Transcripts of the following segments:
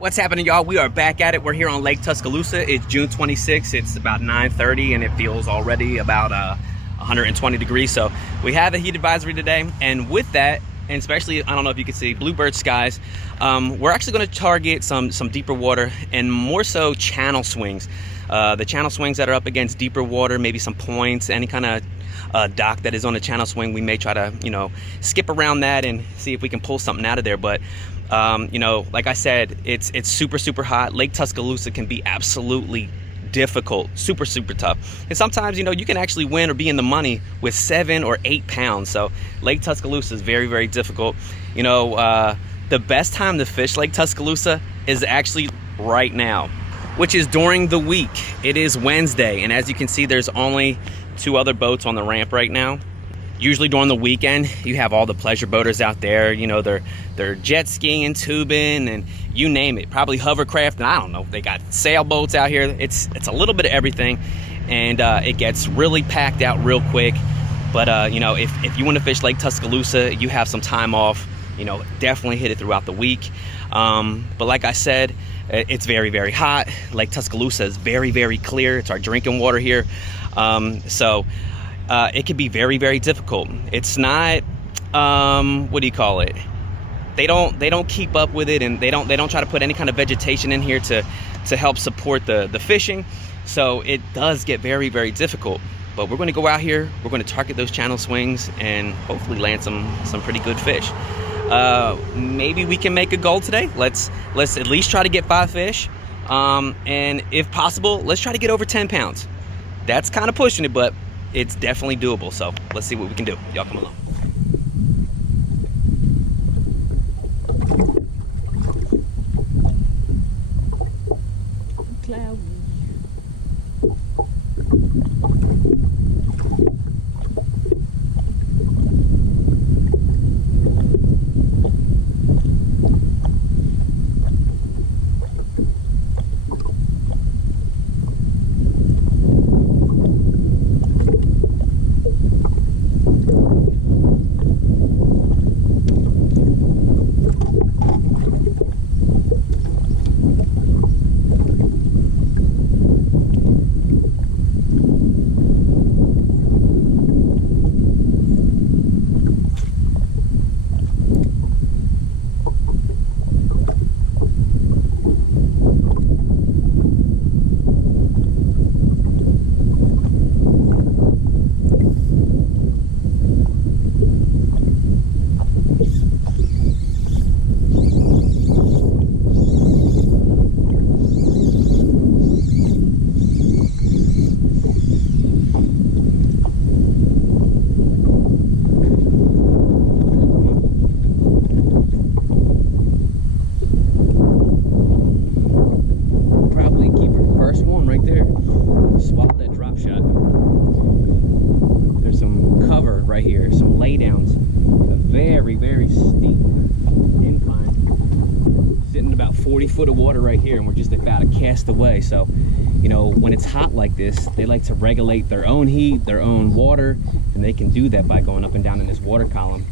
What's happening, y'all? We are back at it. We're here on Lake Tuscaloosa. It's June 26th. It's about 9:30 and it feels already about 120 degrees. So we have a heat advisory today. And with that, and especially, I don't know if you can see, bluebird skies, we're actually going to target some deeper water and more so channel swings. The channel swings that are up against deeper water, maybe some points, any kind of dock that is on the channel swing, we may try to, skip around that and see if we can pull something out of there. But like I said, it's super hot. Lake Tuscaloosa can be absolutely difficult, super tough. And sometimes, you can actually win or be in the money with 7 or 8 pounds. So Lake Tuscaloosa is very difficult. The best time to fish Lake Tuscaloosa is actually right now, which is during the week. It is Wednesday, and as you can see, there's only 2 other boats on the ramp right now. Usually during the weekend, you have all the pleasure boaters out there. They're jet skiing, tubing, and you name it. Probably hovercraft, and I don't know. They got sailboats out here. It's a little bit of everything, and it gets really packed out real quick. But if you want to fish Lake Tuscaloosa, you have some time off. Definitely hit it throughout the week. But like I said, it's very hot. Lake Tuscaloosa is very clear. It's our drinking water here. It can be very difficult. It's not what do you call it? They don't keep up with it, and they don't try to put any kind of vegetation in here to help support the fishing. So it does get very difficult. But we're going to go out here. We're going to target those channel swings and hopefully land some pretty good fish. Maybe we can make a goal today. Let's at least try to get 5 fish, and if possible, let's try to get over 10 pounds. That's kind of pushing it, but it's definitely doable. So let's see what we can do. Y'all come along. Cloudy. Right here, some laydowns, a very steep incline, sitting in about 40 foot of water right here, and we're just about a cast away. So when it's hot like this, they like to regulate their own heat, their own water, and they can do that by going up and down in this water column.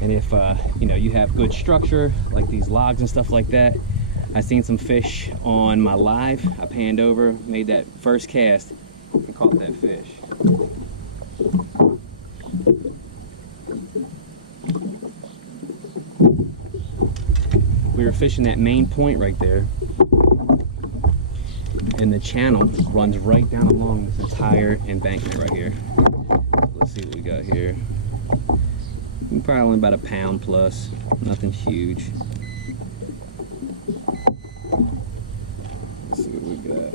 And if you have good structure like these logs and stuff like that, I seen some fish on my live. I panned over, made that first cast, and caught that fish. We were fishing that main point right there, and the channel runs right down along this entire embankment right here. Let's see what we got here. Probably only about a pound plus, nothing huge. Let's see what we got.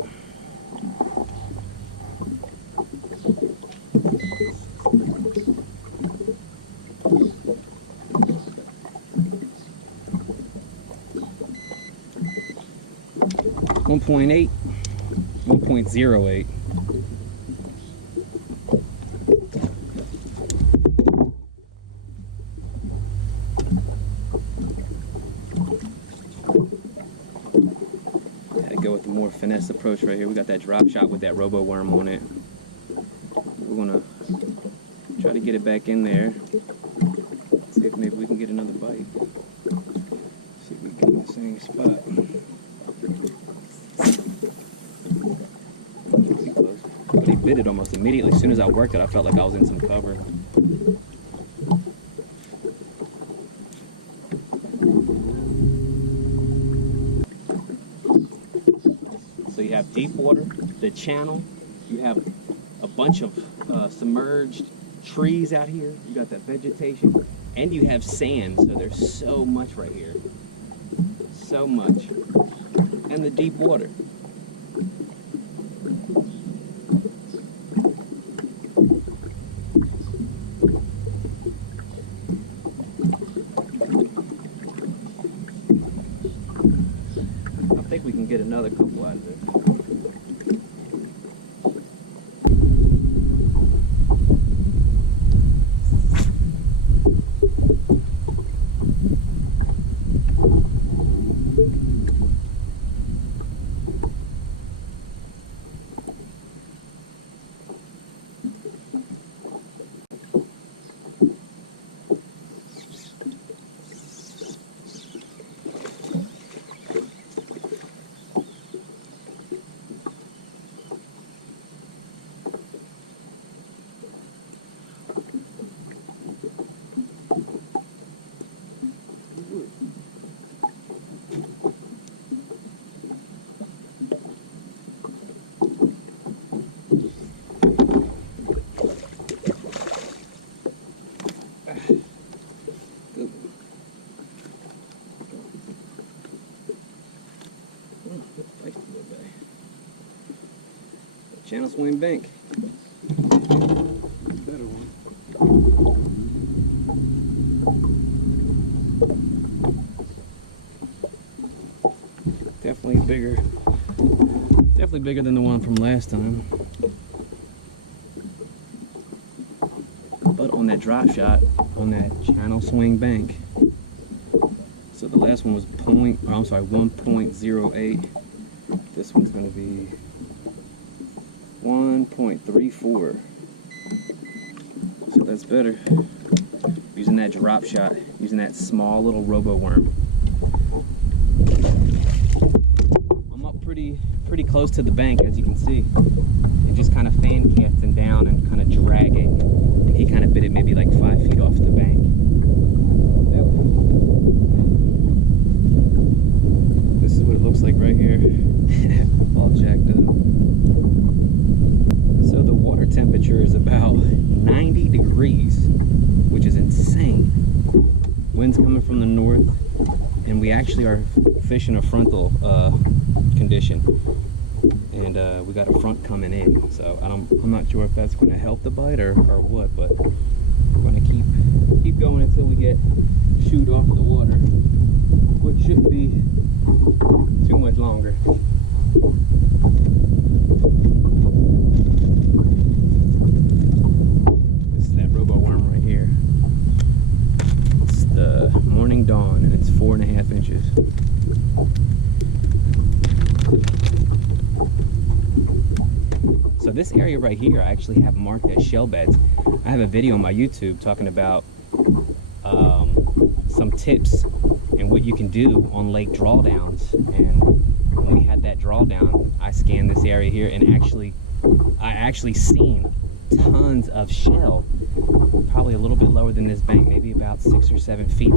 .8, 1.08. Had to go with the more finesse approach right here. We got that drop shot with that robo worm on it. We're gonna try to get it back in there. See if maybe we can get another bite. See if we can get in the same spot. Somebody bit it almost immediately. As soon as I worked it, I felt like I was in some cover. So you have deep water, the channel, you have a bunch of submerged trees out here, you got that vegetation, and you have sand, so there's so much right here. So much. And the deep water. I think we can get another couple out of this. Channel swing bank. Better one. Definitely bigger. Definitely bigger than the one from last time. But on that drop shot, on that channel swing bank. So the last one was 1.08. This one's going to be 1.34. So that's better. Using that drop shot, using that small little robo worm. I'm up pretty close to the bank, as you can see, and just kind of fan casting down and kind of dragging. And he kind of bit it maybe like 5 feet off the bank. This is what it looks like right here. All jacked up. So the water temperature is about 90 degrees, which is insane. Wind's coming from the north, and we actually are fishing a frontal condition, and we got a front coming in. So I'm not sure if that's going to help the bite or what, but we're going to keep going until we get shoot off the water, which shouldn't be too much longer. This is that robo worm right here. It's the Morning Dawn, and it's 4.5 inches. So this area right here I actually have marked as shell beds. I have a video on my YouTube talking about some tips and what you can do on lake drawdowns. And when we had that drawdown, I scanned this area here, and I actually seen tons of shell, probably a little bit lower than this bank, maybe about 6 or 7 feet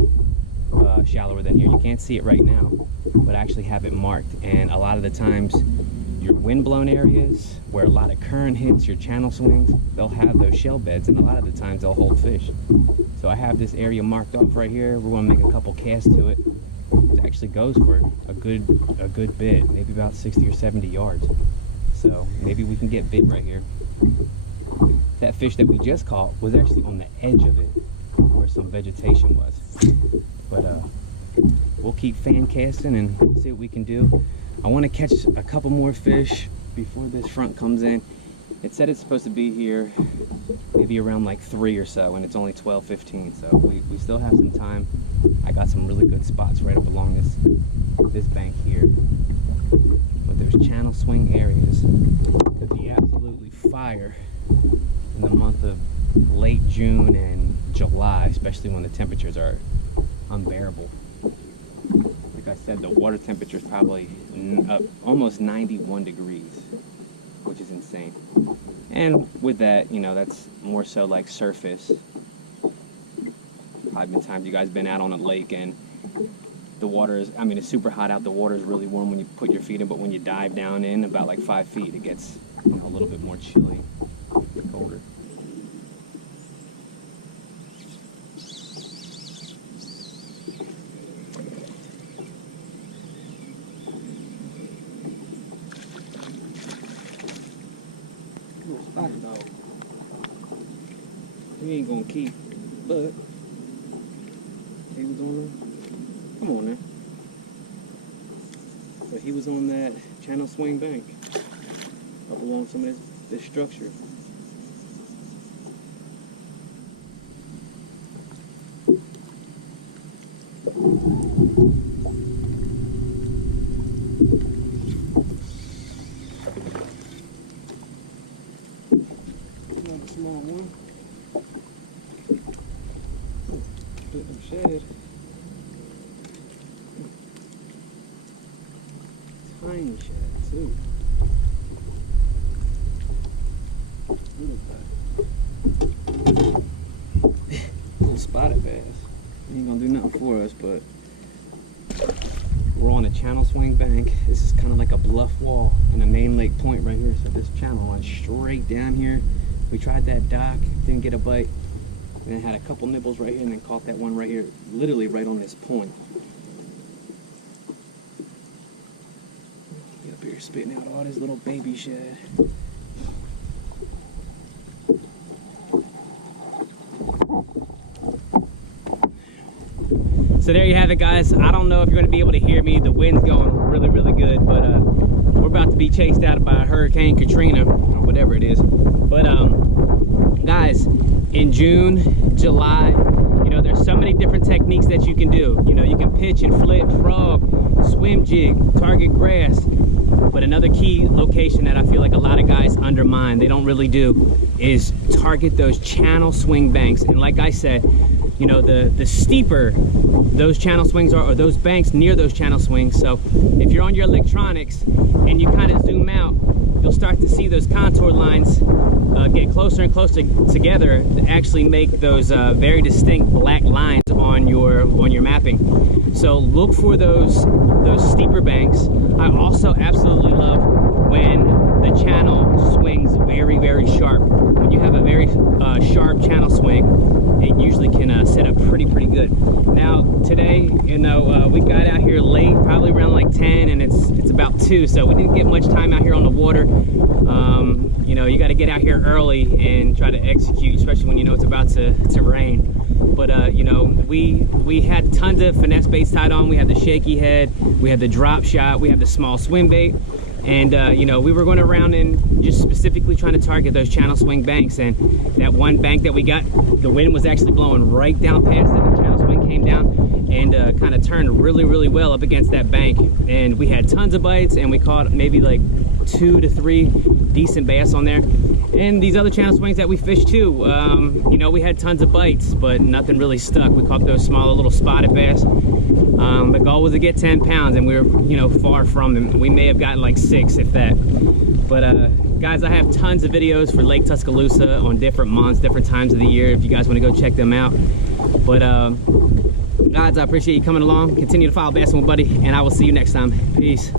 shallower than here. You can't see it right now, but I actually have it marked. And a lot of the times your wind-blown areas where a lot of current hits your channel swings, they'll have those shell beds, and a lot of the times they'll hold fish. So I have this area marked off right here. We're going to make a couple casts to it. It actually goes for a good bit, maybe about 60 or 70 yards. So maybe we can get bit right here. That fish that we just caught was actually on the edge of it, where some vegetation was. But we'll keep fan casting and see what we can do. I want to catch a couple more fish before this front comes in. It said it's supposed to be here maybe around like 3 or so, and it's only 12:15, so we still have some time. I got some really good spots right up along this bank here. But there's channel swing areas. Could be absolutely fire in the month of late June and July, especially when the temperatures are unbearable. Like I said, the water temperature is probably almost 91 degrees. which is insane. And with that, you know, that's more so like surface. Probably been times you guys been out on a lake and the water is, I mean, it's super hot out. The water is really warm when you put your feet in, but when you dive down in about like 5 feet, it gets, you know, a little bit more chilly, colder. Spotted dog. He ain't gonna keep, but he was on the, come on now. But he was on that channel swing bank up along some of this structure. Another small one. Put in the shed. Tiny shed too. Little spotted bass. Ain't gonna do nothing for us, but we're on a channel swing bank. This is kind of like a bluff wall and a main lake point right here. So this channel runs straight down here. We tried that dock, didn't get a bite. And then had a couple nibbles right here and then caught that one right here, literally right on this point. Get up here spitting out all this little baby shad. So there you have it, guys. I don't know if you're going to be able to hear me. The wind's going really, really good, but we're about to be chased out by Hurricane Katrina or whatever it is. But guys, in June, July, you know, there's so many different techniques that you can do. You know, you can pitch and flip, frog, swim jig, target grass. But another key location that I feel like a lot of guys undermine, they don't really do, is target those channel swing banks. And like I said, you know, the steeper those channel swings are, or those banks near those channel swings. So if you're on your electronics and you kind of zoom out, you'll start to see those contour lines get closer and closer together to actually make those very distinct black lines on your mapping. So look for those steeper banks. I also absolutely love when the channel swings very, very sharp. When you have a very sharp channel swing, it usually can set up pretty good. Now today, you know, we got out here late, probably around like 10, and it's about 2, so we didn't get much time out here on the water. You know, you got to get out here early and try to execute, especially when you know it's about to rain. But you know, we had tons of finesse baits tied on. We had the shaky head, we had the drop shot, we had the small swim bait. And you know, we were going around and just specifically trying to target those channel swing banks. And that one bank that we got, the wind was actually blowing right down past it. The channel swing came down and kind of turned really well up against that bank. And we had tons of bites, and we caught maybe like 2 to 3 decent bass on there. And these other channel swings that we fished too, you know, we had tons of bites, but nothing really stuck. We caught those smaller little spotted bass. The goal was to get 10 pounds, and we were, you know, far from them. We may have gotten like 6, if that. But guys, I have tons of videos for Lake Tuscaloosa on different months, different times of the year, if you guys want to go check them out. But guys, I appreciate you coming along. Continue to follow Bassn with Buddy, and I will see you next time. Peace.